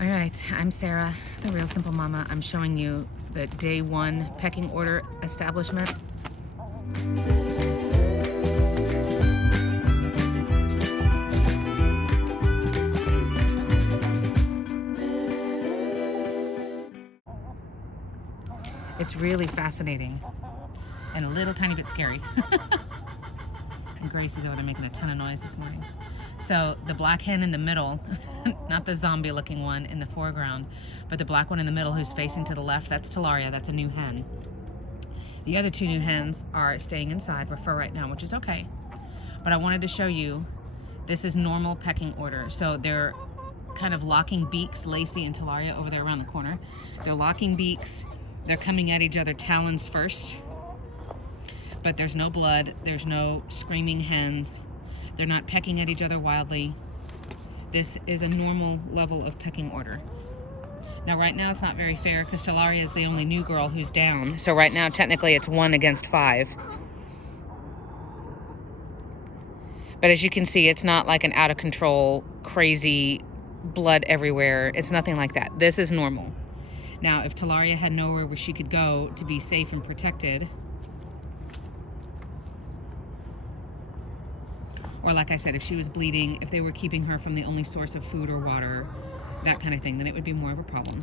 All right, I'm Sarah, the Real Simple Mama. I'm showing you the day one pecking order establishment. It's really fascinating and a little tiny bit scary. And Gracie's over there making a ton of noise this morning. So the black hen in the middle, not the zombie looking one in the foreground, but the black one in the middle who's facing to the left, that's Talaria, that's a new hen. The other two new hens are staying inside for right now, which is okay. But I wanted to show you, this is normal pecking order. So they're kind of locking beaks, Lacey and Talaria over there around the corner. They're locking beaks, they're coming at each other talons first. But there's no blood, there's no screaming hens. They're not pecking at each other wildly. This is a normal level of pecking order. Now right now it's not very fair because Talaria is the only new girl who's down. So right now technically it's 1 against 5. But as you can see, it's not like an out of control, crazy blood everywhere. It's nothing like that. This is normal. Now if Talaria had nowhere where she could go to be safe and protected, or like I said, if she was bleeding, if they were keeping her from the only source of food or water, that kind of thing, then it would be more of a problem.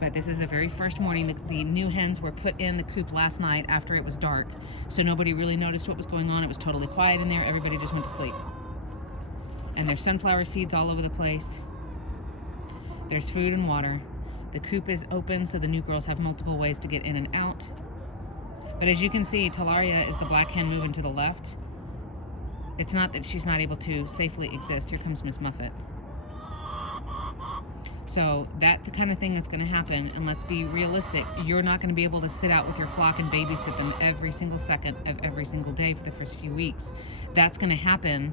But this is the very first morning. The new hens were put in the coop last night after it was dark, so nobody really noticed what was going on. It was totally quiet in there. Everybody just went to sleep. And there's sunflower seeds all over the place. There's food and water. The coop is open, so the new girls have multiple ways to get in and out. But as you can see, Talaria is the black hen moving to the left. It's not that she's not able to safely exist. Here comes Miss Muffet. So that's the kind of thing that's going to happen. And let's be realistic. You're not going to be able to sit out with your flock and babysit them every single second of every single day for the first few weeks. That's going to happen.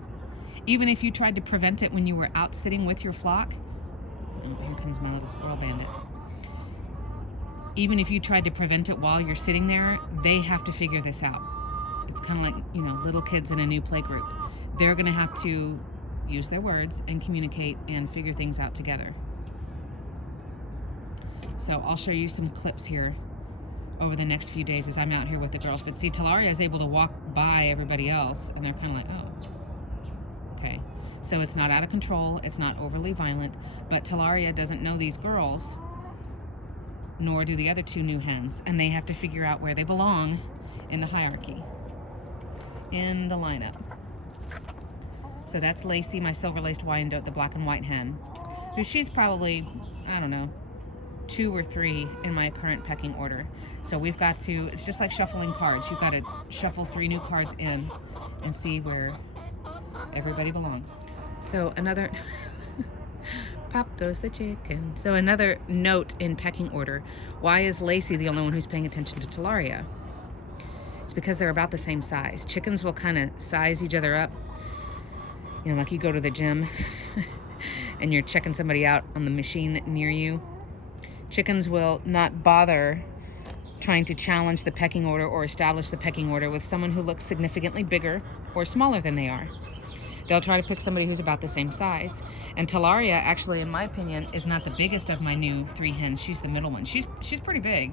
Even if you tried to prevent it when you were out sitting with your flock. Oh, here comes my little squirrel bandit. Even if you tried to prevent it while you're sitting there, they have to figure this out. It's kind of like, you know, little kids in a new playgroup. They're going to have to use their words and communicate and figure things out together. So I'll show you some clips here over the next few days as I'm out here with the girls. But see, Talaria is able to walk by everybody else, and they're kind of like, oh, okay. So it's not out of control. It's not overly violent. But Talaria doesn't know these girls, nor do the other two new hens. And they have to figure out where they belong in the hierarchy, in the lineup. So that's Lacey, my silver-laced Wyandotte, the black and white hen, who she's probably, I don't know, 2 or 3 in my current pecking order. So we've got to, it's just like shuffling cards. You've got to shuffle 3 new cards in and see where everybody belongs. So another, pop goes the chicken. So another note in pecking order. Why is Lacey the only one who's paying attention to Talaria? It's because they're about the same size. Chickens will kind of size each other up. You know, like you go to the gym and you're checking somebody out on the machine near you. Chickens will not bother trying to challenge the pecking order or establish the pecking order with someone who looks significantly bigger or smaller than they are. They'll try to pick somebody who's about the same size. And Talaria, actually, in my opinion, is not the biggest of my new 3 hens. She's the middle one. She's pretty big.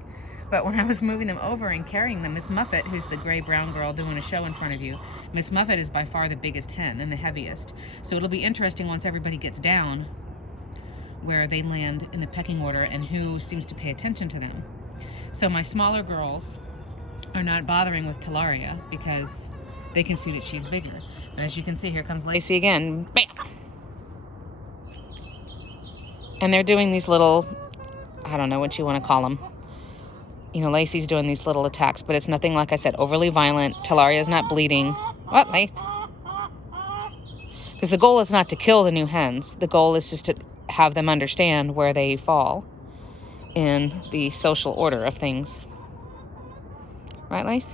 But when I was moving them over and carrying them, Miss Muffet, who's the gray-brown girl doing a show in front of you, Miss Muffet is by far the biggest hen and the heaviest. So it'll be interesting once everybody gets down where they land in the pecking order and who seems to pay attention to them. So my smaller girls are not bothering with Talaria because they can see that she's bigger. But as you can see, here comes Lacey again. Bam! And they're doing these little, I don't know what you want to call them. You know, Lacey's doing these little attacks, but it's nothing, like I said, overly violent. Talaria's not bleeding. What, Lace? Because the goal is not to kill the new hens. The goal is just to have them understand where they fall in the social order of things. Right, Lace?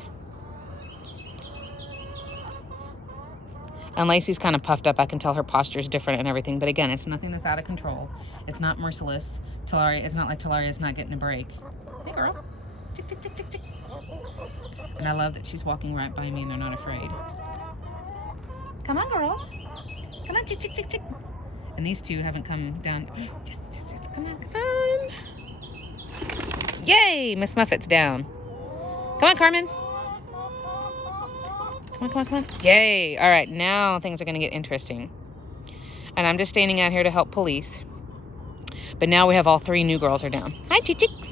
And Lacey's kind of puffed up. I can tell her posture is different and everything. But again, it's nothing that's out of control. It's not merciless. Talaria, it's not like Talaria is not getting a break. Hey, girl. Tick, tick, tick, tick, tick. And I love that she's walking right by me and they're not afraid. Come on, girls. Come on, tick, tick, tick, tick. And these two haven't come down. Yes, come on, come on. Yay! Miss Muffet's down. Come on, Carmen. Come on, come on, come on. Yay! All right, now things are going to get interesting. And I'm just standing out here to help police. But now we have all 3 new girls are down. Hi, chick chicks.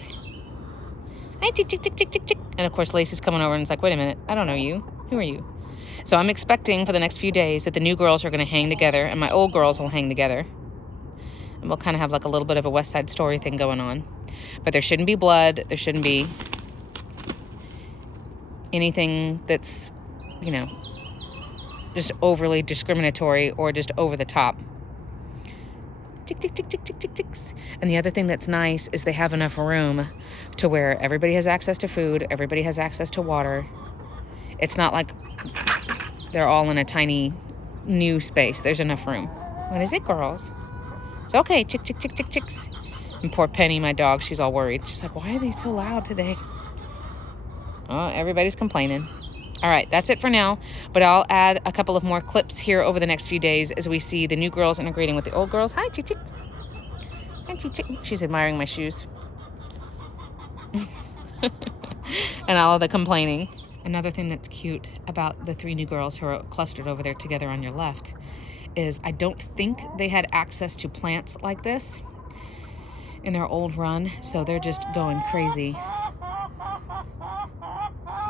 Hi, chick chick chick chick chick chick. And of course, Lacey's coming over and it's like, wait a minute, I don't know you. Who are you? So I'm expecting for the next few days that the new girls are going to hang together and my old girls will hang together. And we'll kind of have like a little bit of a West Side Story thing going on. But there shouldn't be blood. There shouldn't be anything that's, you know, just overly discriminatory or just over the top. Tick, tick, tick, tick, tick, tick, ticks. And the other thing that's nice is they have enough room to where everybody has access to food, everybody has access to water. It's not like they're all in a tiny new space. There's enough room. What is it, girls? It's okay. Chick, chick, chick, chick, chicks. And poor Penny, my dog, she's all worried. She's like, why are they so loud today? Oh, everybody's complaining. All right, that's it for now. But I'll add a couple of more clips here over the next few days as we see the new girls integrating with the old girls. Hi, Chick Chick. Hi, Chick Chick. She's admiring my shoes. And all of the complaining. Another thing that's cute about the 3 new girls who are clustered over there together on your left is I don't think they had access to plants like this in their old run, so they're just going crazy.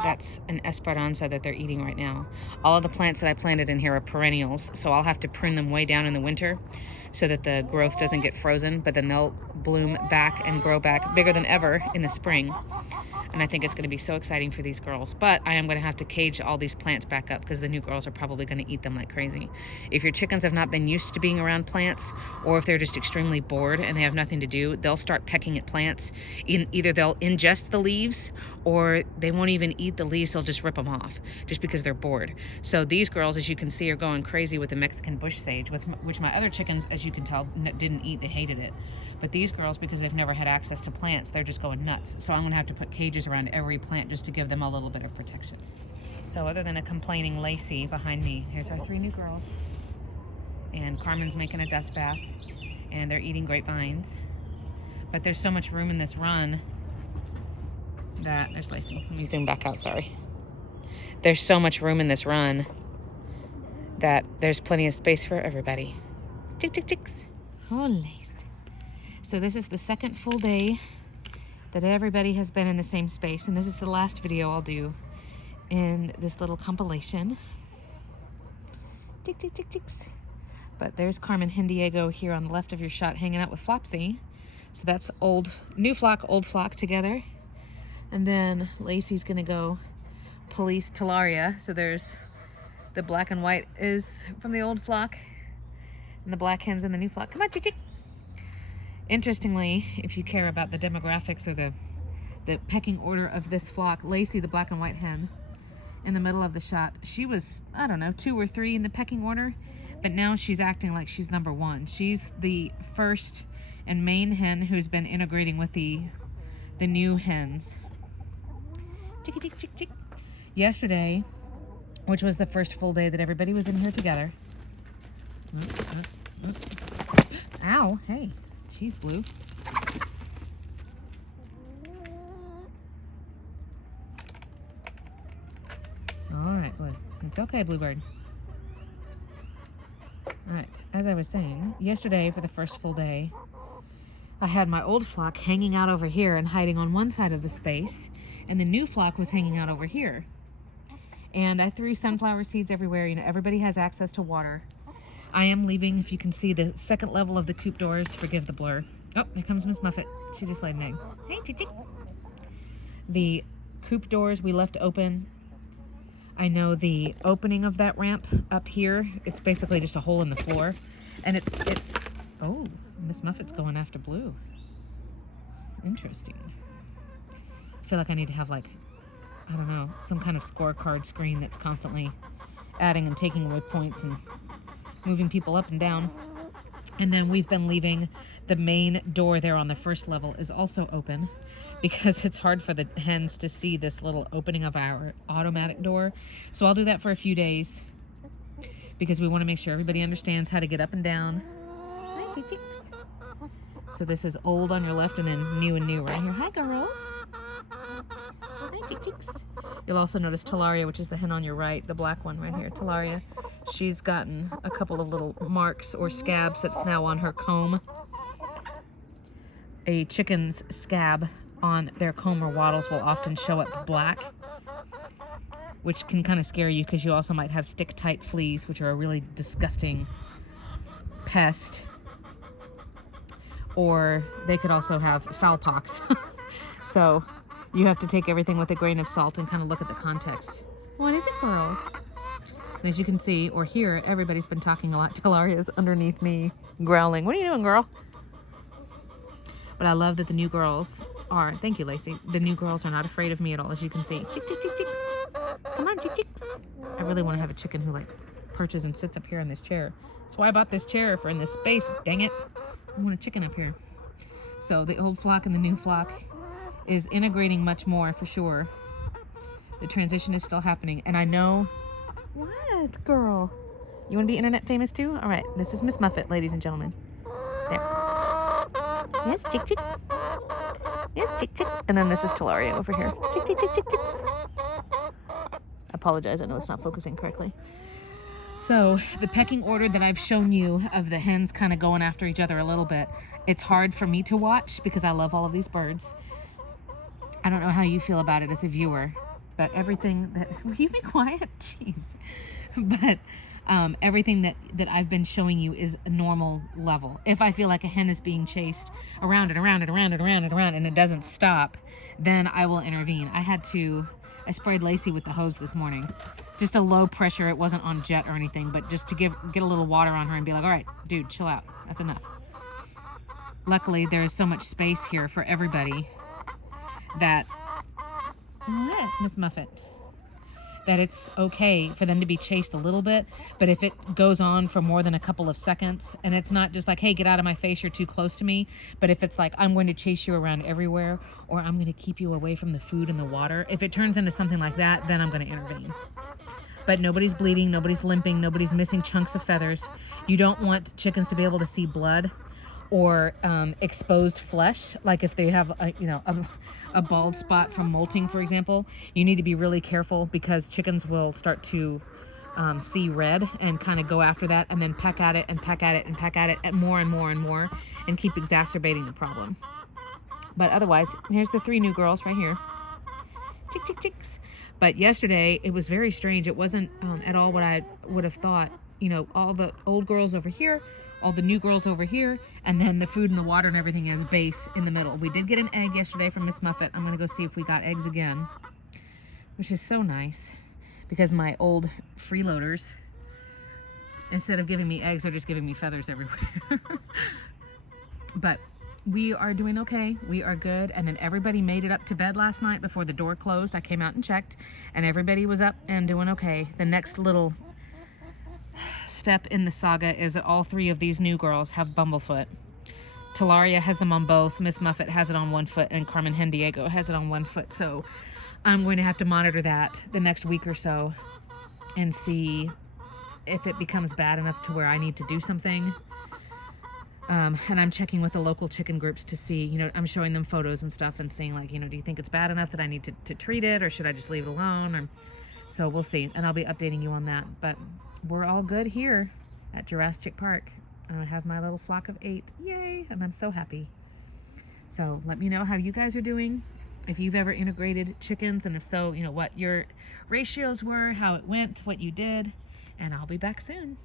That's an Esperanza that they're eating right now. All of the plants that I planted in here are perennials, so I'll have to prune them way down in the winter so that the growth doesn't get frozen, but then they'll bloom back and grow back bigger than ever in the spring. And I think it's going to be so exciting for these girls. But I am going to have to cage all these plants back up because the new girls are probably going to eat them like crazy. If your chickens have not been used to being around plants, or if they're just extremely bored and they have nothing to do, they'll start pecking at plants. Either they'll ingest the leaves or they won't even eat the leaves. They'll just rip them off just because they're bored. So these girls, as you can see, are going crazy with the Mexican bush sage, which my other chickens, as you can tell, didn't eat. They hated it. But these girls, because they've never had access to plants, they're just going nuts. So I'm going to have to put cages around every plant just to give them a little bit of protection. So other than a complaining Lacey behind me, here's our 3 new girls. And Carmen's making a dust bath. And they're eating grapevines. But there's so much room in this run that... There's Lacey. Let me zoom back out, sorry. There's so much room in this run that there's plenty of space for everybody. Tick, tick, ticks. Holy. So this is the second full day that everybody has been in the same space, and this is the last video I'll do in this little compilation. Tick, tick, tick, ticks. But there's Carmen Hindiego here on the left of your shot hanging out with Flopsy. So that's new flock, old flock together. And then Lacey's gonna go police Talaria. So there's the black and white is from the old flock, and the black hens in the new flock. Come on, chick chick. Interestingly, if you care about the demographics or the pecking order of this flock, Lacey, the black and white hen, in the middle of the shot, she was, I don't know, 2 or 3 in the pecking order, but now she's acting like she's number 1. She's the first and main hen who's been integrating with the new hens. Chicky, chick, chick, chick. Yesterday, which was the first full day that everybody was in here together. Ow, hey. She's blue. All right, Blue. It's okay, Bluebird. All right, as I was saying, yesterday for the first full day, I had my old flock hanging out over here and hiding on one side of the space, and the new flock was hanging out over here. And I threw sunflower seeds everywhere. You know, everybody has access to water. I am leaving, if you can see, the second level of the coop doors. Forgive the blur. Oh, here comes Miss Muffet. She just laid an egg. Hey, chick chick. The coop doors we left open. I know the opening of that ramp up here, it's basically just a hole in the floor. And it's oh, Miss Muffet's going after Blue. Interesting. I feel like I need to have, like, I don't know, some kind of scorecard screen that's constantly adding and taking away points and moving people up and down. And then we've been leaving the main door there on the first level is also open because it's hard for the hens to see this little opening of our automatic door. So I'll do that for a few days because we want to make sure everybody understands how to get up and down Chick, chicks. So this is old on your left and then new and new right here. Hi, girls. Hi, chick, chicks. You'll also notice Talaria, which is the hen on your right, the black one right here, Talaria. She's gotten a couple of little marks or scabs that's now on her comb. A chicken's scab on their comb or wattles will often show up black, which can kind of scare you because you also might have stick-tight fleas, which are a really disgusting pest. Or they could also have fowl pox. So you have to take everything with a grain of salt and kind of look at the context. What is it, girls? And as you can see or hear, everybody's been talking a lot. Talaria's underneath me growling. What are you doing, girl? But I love that the new girls are, thank you, Lacey. The new girls are not afraid of me at all, as you can see. Chick, chick, chick, chick. Come on, chick, chick. I really want to have a chicken who like perches and sits up here in this chair. That's why I bought this chair, for in this space. Dang it. I want a chicken up here. So the old flock and the new flock is integrating much more for sure. The transition is still happening. And I know, what, girl? You want to be internet famous too? All right, this is Miss Muffet, ladies and gentlemen. There. Yes, chick, chick. Yes, chick, chick. And then this is Talaria over here. Chick, chick, chick, chick, chick. I apologize, I know it's not focusing correctly. So the pecking order that I've shown you of the hens kind of going after each other a little bit, it's hard for me to watch because I love all of these birds. I don't know how you feel about it as a viewer, but everything that, will you be quiet? Jeez. But everything that I've been showing you is a normal level. If I feel like a hen is being chased around and around and around and around and around and it doesn't stop, then I will intervene. I sprayed Lacey with the hose this morning. Just a low pressure, it wasn't on jet or anything, but just to get a little water on her and be like, all right, dude, chill out. That's enough. Luckily, there is so much space here for everybody that, what, Miss Muffet? That it's okay for them to be chased a little bit, but if it goes on for more than a couple of seconds, and it's not just like, hey, get out of my face, you're too close to me, but if it's like, I'm going to chase you around everywhere, or I'm going to keep you away from the food and the water, if it turns into something like that, then I'm going to intervene. But nobody's bleeding, nobody's limping, nobody's missing chunks of feathers. You don't want chickens to be able to see blood or exposed flesh, like if they have a bald spot from molting, for example. You need to be really careful because chickens will start to see red and kind of go after that and then peck at it and peck at it and peck at it at more and more and more and keep exacerbating the problem. But otherwise, here's the 3 new girls right here. Chick, chick, chicks. But yesterday, it was very strange. It wasn't at all what I would have thought. You know, all the old girls over here, all the new girls over here, and then the food and the water and everything as base in the middle. We did get an egg yesterday from Miss Muffet. I'm going to go see if we got eggs again, which is so nice because my old freeloaders, instead of giving me eggs, they're just giving me feathers everywhere. But we are doing okay. We are good. And then everybody made it up to bed last night before the door closed. I came out and checked, and everybody was up and doing okay. The next little step in the saga is that all 3 of these new girls have bumblefoot. Talaria has them on both. Miss Muffet has it on 1 foot, and Carmen Hendiego has it on 1 foot. So I'm going to have to monitor that the next week or so and see if it becomes bad enough to where I need to do something. And I'm checking with the local chicken groups to see, you know, I'm showing them photos and stuff and seeing like, you know, do you think it's bad enough that I need to treat it, or should I just leave it alone? Or, so we'll see, and I'll be updating you on that. But we're all good here at Jurasschic Park. I have my little flock of 8. Yay! And I'm so happy. So let me know how you guys are doing. If you've ever integrated chickens, and if so, you know, what your ratios were, how it went, what you did, and I'll be back soon.